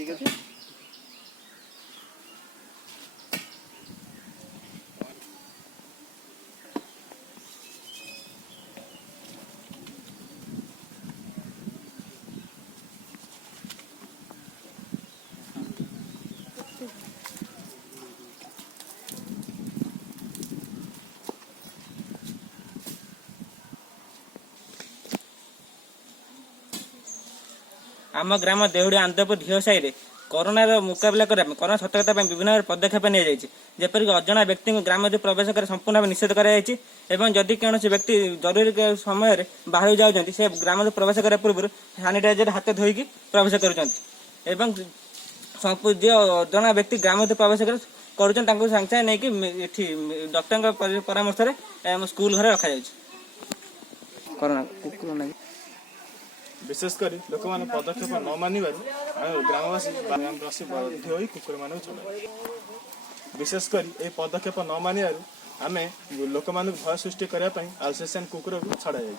ठीक अच्छे आम ग्राम देहुड़ी आंध्रपुर ढिओ साई करोनार मुकाबला करने करोना सतर्कता विभिन्न पदक्षेप निपर अजना व्यक्ति को ग्राम प्रवेश कर संपूर्ण भाव निषेध करदि कौन व्यक्ति जरूरी समय बाहर जाऊँच से ग्राम प्रवेश करने पूर्व सानिटाइजर हाथ धोईकी प्रवेश कर अजना व्यक्ति ग्राम प्रवेश कर सागे सागे नहीं डॉक्टर परामर्श स्कूल घर रखा कोरोना विशेषकर लोक मैंने पदक्षेप न मानव ग्रामवासी बसी बाध्य हो कुकुर मान छड़ा विशेषकर ये पदक्षेप न मानव आम लोक मान भय सृष्टि करने अल्सेशियन कुकुर को छड़ा जाए।